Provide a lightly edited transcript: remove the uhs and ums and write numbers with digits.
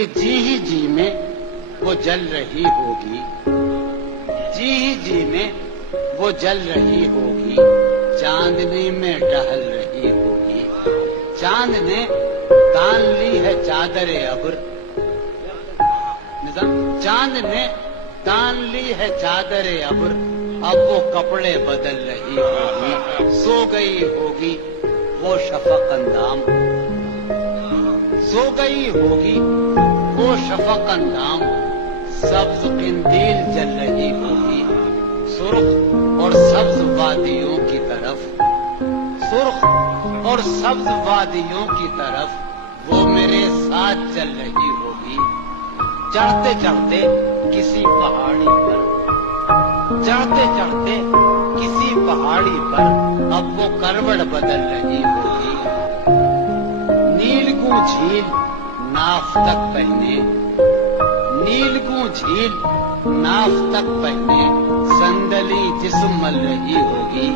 کہ جی ہی جی میں وہ جل رہی ہوگی، جی ہی جی میں وہ جل رہی ہوگی، چاندنی میں ٹہل رہی ہوگی۔ چاند نے تان لی ہے چادر ابر، چاند نے تان لی ہے چادر ابر، اب وہ کپڑے بدل رہی ہوگی۔ سو گئی ہوگی وہ شفق اندام، سو گئی ہوگی وہ شفق اندام، سبز قندیل جل رہی ہوگی۔ سرخ اور سبز وادیوں کی طرف، سرخ اور سبز وادیوں کی طرف وہ میرے ساتھ چل رہی ہوگی۔ چڑھتے چڑھتے کسی پہاڑی پر، چڑھتے چڑھتے کسی پہاڑی پر اب وہ کروڑ بدل رہی ہوگی۔ نیلگوں جھیل ناف تک پہنے، نیلگوں جھیل ناف تک پہنے، صندلی جسم مل رہی ہوگی۔